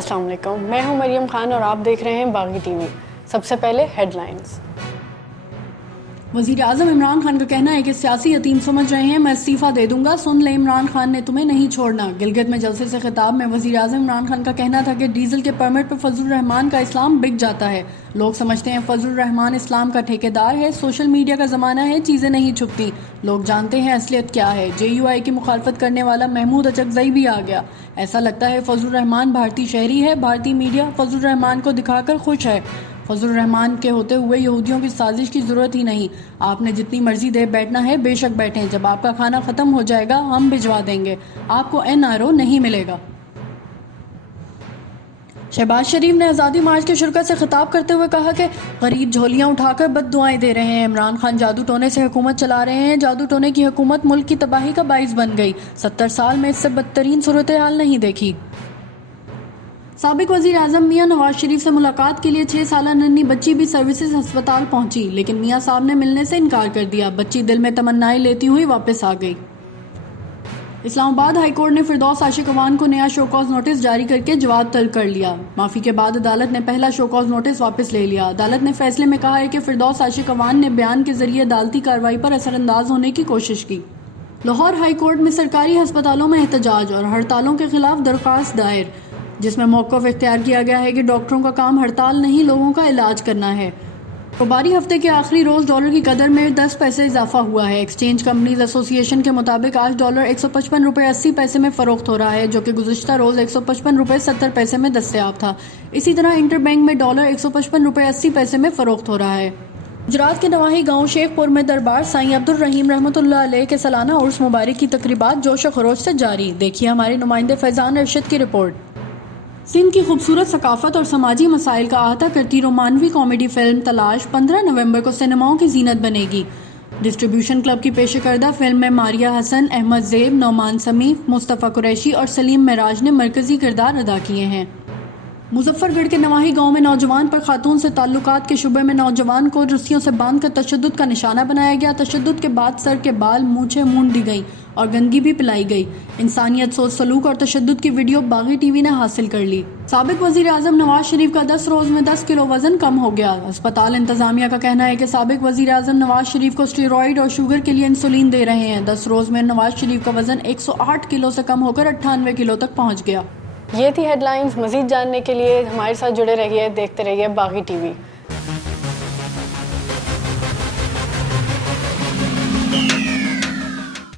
السلام علیکم، میں ہوں مریم خان اور آپ دیکھ رہے ہیں باغی ٹی وی۔ سب سے پہلے ہیڈ لائنز۔ وزیر اعظم عمران خان کا کہنا ہے کہ سیاسی یتیم سمجھ رہے ہیں، میں استعفیٰ دے دوں گا، سن لیں عمران خان نے تمہیں نہیں چھوڑنا۔ گلگت میں جلسے سے خطاب میں وزیر اعظم عمران خان کا کہنا تھا کہ ڈیزل کے پرمٹ پر فضل الرحمان کا اسلام بک جاتا ہے۔ لوگ سمجھتے ہیں فضل الرحمان اسلام کا ٹھیکیدار ہے، سوشل میڈیا کا زمانہ ہے، چیزیں نہیں چھپتی، لوگ جانتے ہیں اصلیت کیا ہے۔ جے یو آئی کی مخالفت کرنے والا محمود اچکزئی بھی آ گیا۔ ایسا لگتا ہے فضل الرحمان بھارتی شہری ہے، بھارتی میڈیا فضل الرحمان کو دکھا کر خوش ہے۔ فضل الرحمان کے ہوتے ہوئے یہودیوں کی سازش کی ضرورت ہی نہیں، آپ نے جتنی مرضی دیر بیٹھنا ہے بے شک بیٹھیں، جب آپ کا کھانا ختم ہو جائے گا ہم بھجوا دیں گے، آپ کو NRO نہیں ملے گا۔ شہباز شریف نے آزادی مارچ کے شرکا سے خطاب کرتے ہوئے کہا کہ غریب جھولیاں اٹھا کر بد دعائیں دے رہے ہیں، عمران خان جادو ٹونے سے حکومت چلا رہے ہیں، جادو ٹونے کی حکومت ملک کی تباہی کا باعث بن گئی، 70 سال میں اس سے بدترین صورتحال نہیں دیکھی۔ سابق وزیر اعظم میاں نواز شریف سے ملاقات کے لیے 6 سالہ ننھی بچی بھی سروسز ہسپتال پہنچی، لیکن میاں صاحب نے ملنے سے انکار کر دیا، بچی دل میں تمنائیں لیتی ہوئی واپس آ گئی۔ اسلام آباد ہائی کورٹ نے فردوس عاشق اوان کو نیا شو کاز نوٹس جاری کر کے جواب طلب کر لیا۔ معافی کے بعد عدالت نے پہلا شو کاز نوٹس واپس لے لیا۔ عدالت نے فیصلے میں کہا ہے کہ فردوس عاشق اوان نے بیان کے ذریعے عدالتی کارروائی پر اثر انداز ہونے کی کوشش کی۔ لاہور ہائی کورٹ میں سرکاری ہسپتالوں میں احتجاج اور ہڑتالوں کے خلاف درخواست دائر، جس میں موقف اختیار کیا گیا ہے کہ ڈاکٹروں کا کام ہڑتال نہیں لوگوں کا علاج کرنا ہے۔ کاروباری ہفتے کے آخری روز ڈالر کی قدر میں 10 پیسے اضافہ ہوا ہے۔ ایکسچینج کمپنیز ایسوسی ایشن کے مطابق آج ڈالر 155 روپے 80 پیسے میں فروخت ہو رہا ہے، جو کہ گزشتہ روز 155 روپے 70 پیسے میں دستیاب تھا۔ اسی طرح انٹر بینک میں ڈالر 155 روپے 80 پیسے میں فروخت ہو رہا ہے۔ گجرات کے نواحی گاؤں شیخ پور میں دربار سائیں عبد الرحیم رحمۃ اللہ علیہ کے سالانہ عرس مبارک کی تقریبات جوش و خروش سے جاری۔ دیکھیے ہمارے نمائندے فیضان ارشد کی رپورٹ۔ سندھ کی خوبصورت ثقافت اور سماجی مسائل کا احاطہ کرتی رومانوی کامیڈی فلم تلاش 15 نومبر کو سینماؤں کی زینت بنے گی۔ ڈسٹریبیوشن کلب کی پیش کردہ فلم میں ماریہ حسن، احمد زیب، نعمان سمیع، مصطفیٰ قریشی اور سلیم معراج نے مرکزی کردار ادا کیے ہیں۔ مظفر گڑھ کے نواحی گاؤں میں نوجوان پر خاتون سے تعلقات کے شبے میں نوجوان کو رسیوں سے باندھ کر تشدد کا نشانہ بنایا گیا۔ تشدد کے بعد سر کے بال، مونچھیں مونڈ دی گئیں اور گندگی بھی پلائی گئی۔ انسانیت، سوچ سلوک اور تشدد کی ویڈیو باغی ٹی وی نے حاصل کر لی۔ سابق وزیر اعظم نواز شریف کا 10 روز میں 10 کلو وزن کم ہو گیا۔ اسپتال انتظامیہ کا کہنا ہے کہ سابق وزیر اعظم نواز شریف کو اسٹیرائڈ اور شوگر کے لیے انسولین دے رہے ہیں۔ 10 روز میں نواز شریف کا وزن 108 کلو سے کم ہو کر 98 کلو تک پہنچ گیا۔ یہ تھی ہیڈ لائنز۔ مزید جاننے کے لیے ہمارے ساتھ جڑے رہیے، دیکھتے رہیے باغی ٹی وی۔